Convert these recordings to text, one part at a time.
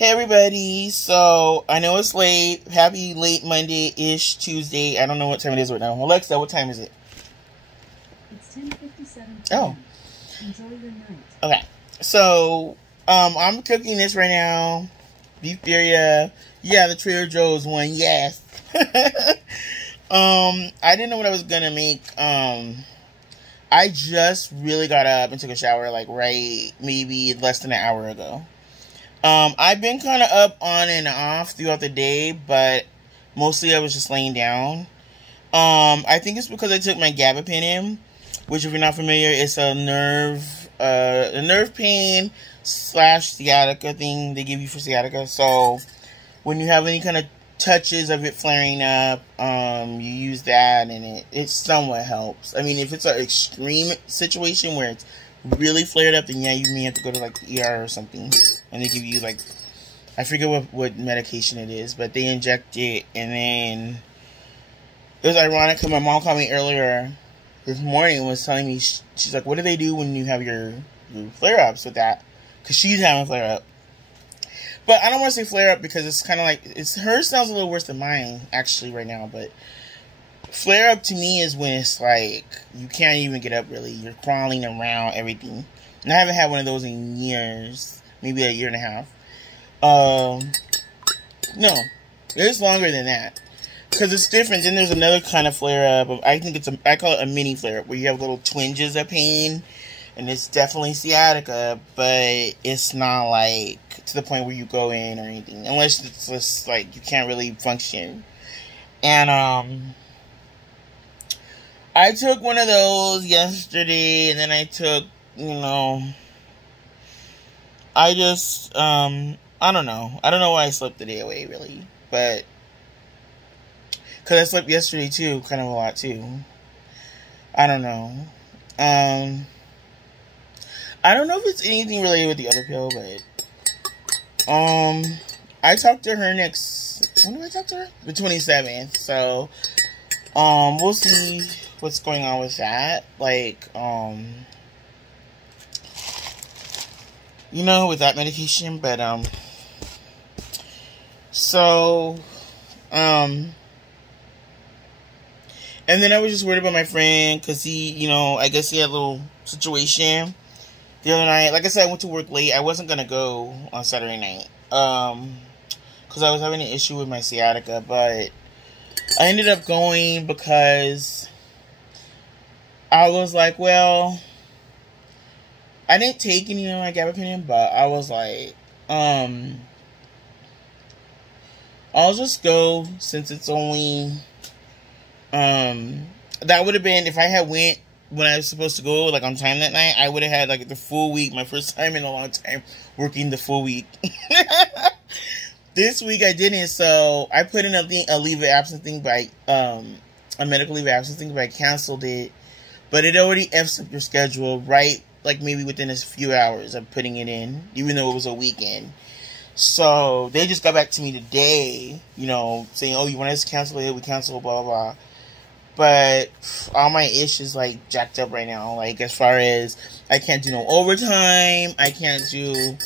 Hey everybody, so I know it's late. Happy late Monday-ish Tuesday. I don't know what time it is right now. Alexa, what time is it? It's 10:57. Oh. Enjoy your night. Okay. So, I'm cooking this right now. Beef birria. Yeah, the Trader Joe's one, yes. I didn't know what I was gonna make. I just really got up and took a shower, like, maybe less than an hour ago. I've been kind of up on and off throughout the day, but mostly I was just laying down. I think it's because I took my gabapentin, which, if you're not familiar, it's a nerve pain / sciatica thing they give you for sciatica. So when you have any kind of touches of it flaring up, you use that, and it somewhat helps. I mean, if it's an extreme situation where it's really flared up, then yeah, you may have to go to like the ER or something, and they give you like, I forget what medication it is, but they inject it. And then it was ironic because my mom called me earlier this morning and was telling me, she's like, what do they do when you have your flare-ups with that? Because she's having a flare-up. But I don't want to say flare-up because it's kind of like, hers sounds a little worse than mine actually right now, but flare-up to me is when it's like you can't even get up really. You're crawling around, everything. And I haven't had one of those in years. Maybe a year and a half. No. It's longer than that. Because it's different. Then there's another kind of flare-up. I call it a mini flare-up, where you have little twinges of pain. And it's definitely sciatica, but it's not like to the point where you go in or anything. Unless it's just like you can't really function. And I took one of those yesterday, and then I took, I just, I don't know. I don't know why I slept the day away, really. But, because I slept yesterday, too, kind of a lot, too. I don't know. I don't know if it's anything related with the other pill, but, I talked to her when do I talk to her? The 27th, so, we'll see what's going on with that, like, with that medication, but, so, and then I was just worried about my friend, because he, I guess he had a little situation the other night. Like I said, I went to work late. I wasn't going to go on Saturday night, because I was having an issue with my sciatica, but I ended up going because I was like, well, I didn't take any of my gabapentin, but I was like, I'll just go, since it's only, that would have been, if I had went when I was supposed to go, like, on time that night, I would have had, like, the full week, my first time in a long time, working the full week. This week I didn't, so I put in a leave of absence thing by, a medical leave of absence thing, but I canceled it. But it already F's up your schedule, right? Like, maybe within a few hours of putting it in, even though it was a weekend. So, they just got back to me today, saying, oh, you want us to cancel it? We cancel, blah, blah, blah. But all my ish is, like, jacked up right now. Like, as far as I can't do no overtime. I can't do,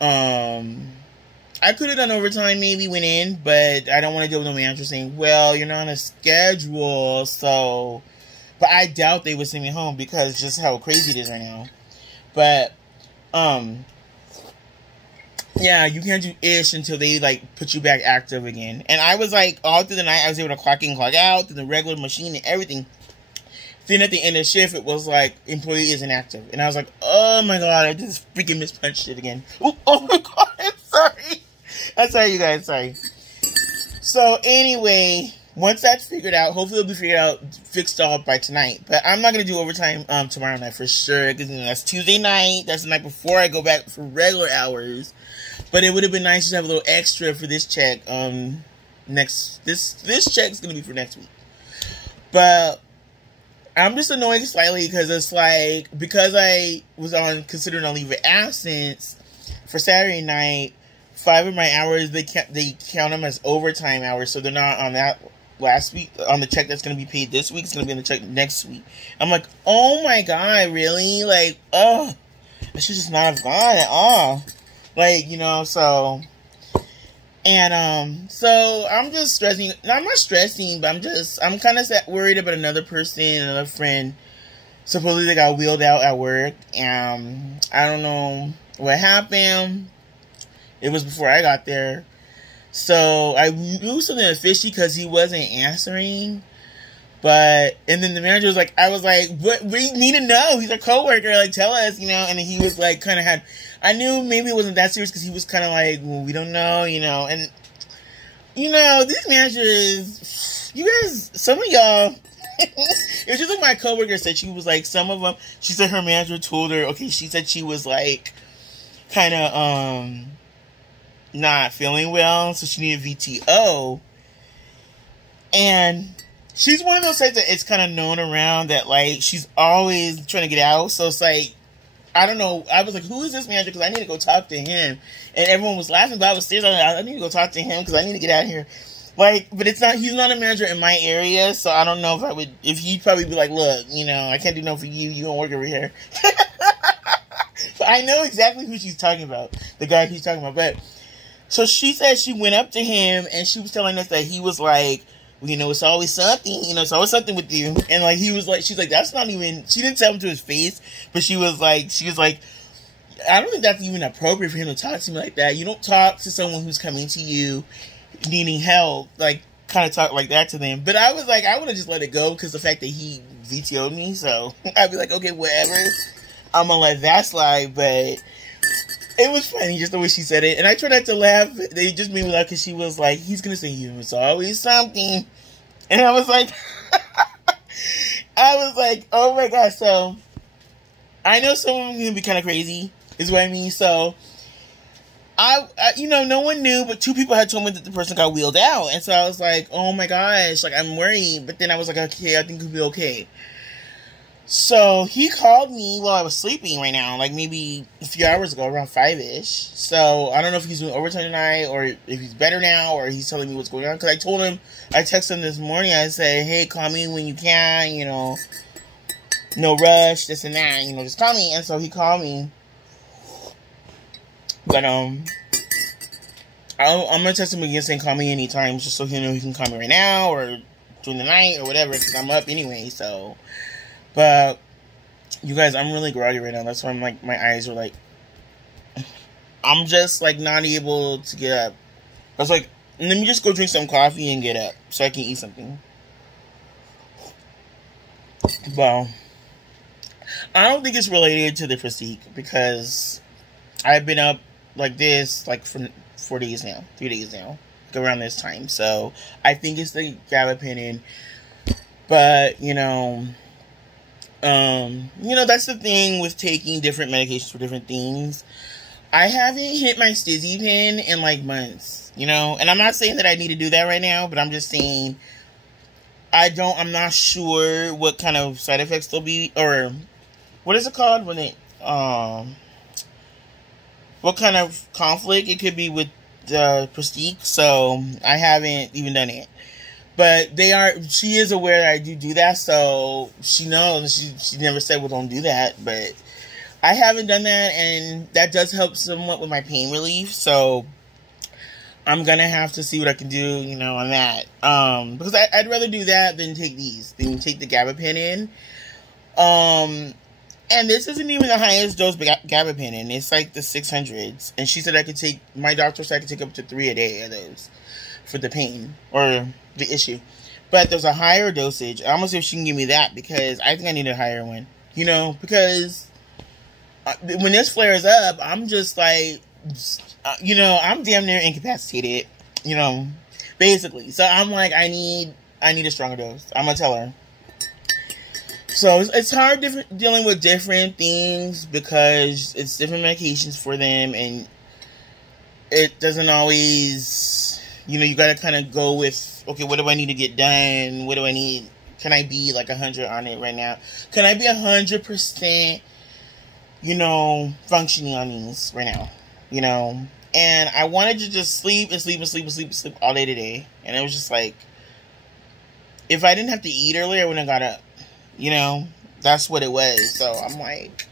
I could have done overtime, maybe went in, but I don't want to deal with no manager saying, well, you're not on a schedule, so. But I doubt they would send me home because just how crazy it is right now. But, yeah, you can't do ish until they, like, put you back active again. And I was, like, all through the night, I was able to clock in, clock out through the regular machine and everything. Then at the end of the shift, it was, like, employee isn't active. And I was like, oh, my God, I just freaking mispunched it again. Oh, my God, I'm sorry. I'm sorry, you guys, sorry. So, anyway, once that's figured out, hopefully it'll be fixed out by tonight. But I'm not going to do overtime tomorrow night for sure. Because that's Tuesday night. That's the night before I go back for regular hours. But it would have been nice to have a little extra for this check. This check's going to be for next week. But I'm just annoyed slightly because it's like, because I was considered on leave of absence for Saturday night, 5 of my hours, they count them as overtime hours, so they're not on that last week, on the check that's going to be paid this week. It's going to be on the check next week. I'm like, oh my God, really? Like, oh, I should just not have gone at all. Like, so And so I'm just stressing. No, I'm not stressing, but I'm kind of worried about another person, another friend. Supposedly they got wheeled out at work. I don't know what happened. It was before I got there. So I knew something was fishy because he wasn't answering. And then the manager was like, I was like, what, we need to know. He's a coworker. Like, tell us, you know. And then he was like, I knew maybe it wasn't that serious because he was kind of like, well, we don't know, you know. And, you know, these managers, you guys, some of y'all, it was just like my coworker said. She was like, some of them, she said her manager told her, okay, she said she was like, kind of, not feeling well, so she needed VTO. And she's one of those types that it's kind of known around that, like, she's always trying to get out. So it's like, I don't know. I was like, who is this manager? Because I need to go talk to him. And everyone was laughing, but I was serious. I need to go talk to him because I need to get out of here. Like, but he's not a manager in my area, so I don't know if he'd probably be like, look, you know, I can't do nothing for you. You don't work over here. But I know exactly who she's talking about. The guy he's talking about. But, so she said she went up to him and she was telling us that he was like, well, you know, it's always something, you know, it's always something with you. And like, he was like, she's like, that's not even, she didn't tell him to his face, but she was like, I don't think that's even appropriate for him to talk to me like that. You don't talk to someone who's coming to you needing help, like, kind of talk like that to them. But I was like, I would have just let it go because the fact that he VTO'd me, so I'd be like, okay, whatever. I'm gonna let that slide, but it was funny just the way she said it. And I tried not to laugh. They just made me laugh because she was like, he's gonna say, you, it's always something. And I was like, oh my God. So I know someone's gonna be kind of crazy, is what I mean. So I, you know, no one knew, but 2 people had told me that the person got wheeled out. And so I was like, oh my gosh, like, I'm worried. But then I was like, okay, I think he'll be okay. So he called me while I was sleeping right now, like maybe a few hours ago, around 5-ish. So I don't know if he's doing overtime tonight or if he's better now or he's telling me what's going on. Because I told him, I texted him this morning, I said, hey, call me when you can, you know, no rush, this and that, you know, just call me. And so he called me. But, I'm going to text him again saying call me anytime just so he know he can call me right now or during the night or whatever because I'm up anyway, so. But, you guys, I'm really groggy right now. That's why I'm like, my eyes are like, I'm just like not able to get up. I was like, let me just go drink some coffee and get up so I can eat something. Well, I don't think it's related to the Prestige because I've been up like this like for 4 days now, 3 days now, like around this time. So I think it's the gabapentin. But, you know, that's the thing with taking different medications for different things. I haven't hit my stizzy pin in like months, you know, and I'm not saying that I need to do that right now, but I'm just saying I'm not sure what kind of side effects there'll be, or what is it called when what kind of conflict it could be with the Prestige, so I haven't even done it. But she is aware that I do that, so she knows. She never said, well, don't do that, but I haven't done that, and that does help somewhat with my pain relief, so I'm gonna have to see what I can do, you know, on that. Because I'd rather do that than take the gabapentin. And this isn't even the highest dose gabapentin. It's like the 600s, and she said my doctor said I could take up to 3 a day of those for the pain, or the issue. But there's a higher dosage. I'm gonna see if she can give me that, because I think I need a higher one. You know, because when this flares up, I'm just like, you know, I'm damn near incapacitated, you know, basically. So I'm like, I need a stronger dose. I'm gonna tell her. So it's hard dealing with different things because it's different medications for them, and it doesn't always, you know, you gotta kind of go with, okay, what do I need to get done? What do I need? Can I be like 100 on it right now? Can I be 100%, you know, functioning on these right now? You know, and I wanted to just sleep and sleep and sleep and sleep and sleep all day today, and it was just like, if I didn't have to eat earlier, I wouldn't have got up. You know, that's what it was. So I'm like,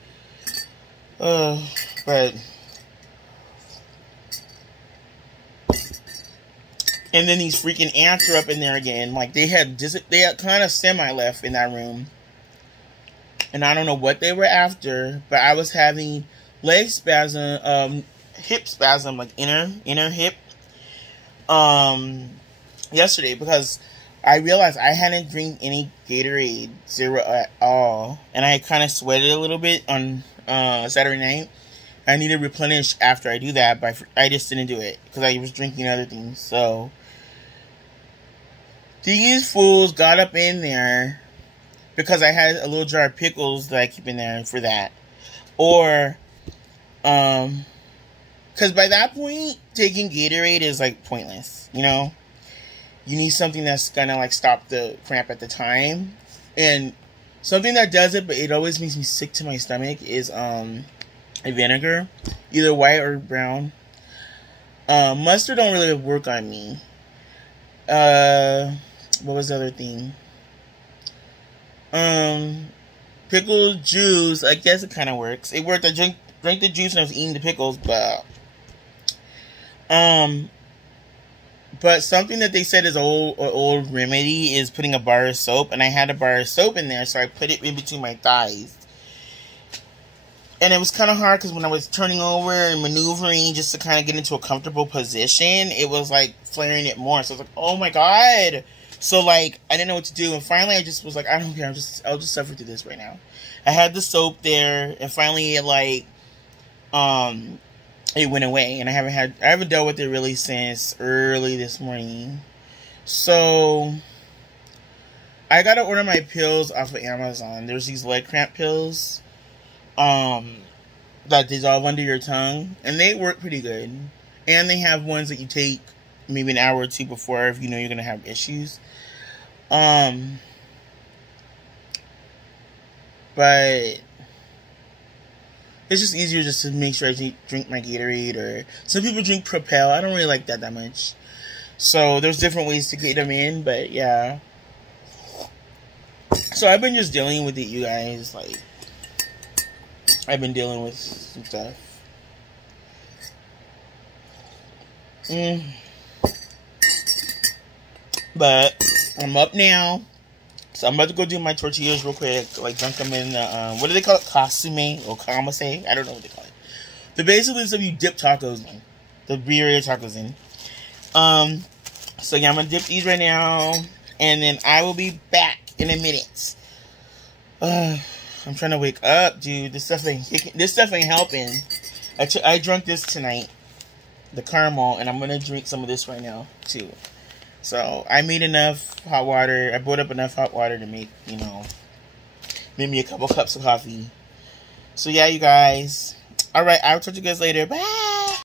but And then these freaking ants are up in there again. Like, they had kind of semi-left in that room. And I don't know what they were after, but I was having leg spasm, hip spasm, like inner hip, yesterday, because I realized I hadn't drank any Gatorade, zero at all. And I kind of sweated a little bit on Saturday night. I need to replenish after I do that, but I just didn't do it because I was drinking other things. So these fools got up in there because I had a little jar of pickles that I keep in there for that. Or, because by that point, taking Gatorade is like pointless, you know? You need something that's gonna like stop the cramp at the time. And something that does it, but it always makes me sick to my stomach, is a vinegar, either white or brown. Mustard don't really work on me. What was the other thing? Pickled juice, I guess it kind of works. It worked. I drank the juice and I was eating the pickles, but something that they said is old remedy is putting a bar of soap, and I had a bar of soap in there, so I put it in between my thighs. And it was kind of hard because when I was turning over and maneuvering just to kind of get into a comfortable position, it was like flaring it more. So I was like, oh my god. So like, I didn't know what to do. And finally I just was like, I don't care. I'll just suffer through this right now. I had the soap there, and finally it like, it went away. And I haven't dealt with it really since early this morning. So I gotta order my pills off of Amazon. There's these leg cramp pills that dissolve under your tongue, and they work pretty good. And they have ones that you take maybe an hour or two before if you know you're gonna have issues. But it's just easier just to make sure I drink my Gatorade, or some people drink Propel. I don't really like that much. So there's different ways to get them in, but yeah. So I've been just dealing with it, you guys. Like, I've been dealing with some stuff. But I'm up now. So I'm about to go do my tortillas real quick. Like, dunk them in the, what do they call it? Kasume or kamase? I don't know what they call it. But basically, it's if you dip tacos in. The birria tacos in. So yeah, I'm going to dip these right now. And then I will be back in a minute. I'm trying to wake up, dude. This stuff ain't helping. I drank this tonight, the caramel, and I'm gonna drink some of this right now too. So I made enough hot water. I brought up enough hot water to make, you know, maybe a couple cups of coffee. So yeah, you guys. All right, I'll talk to you guys later. Bye.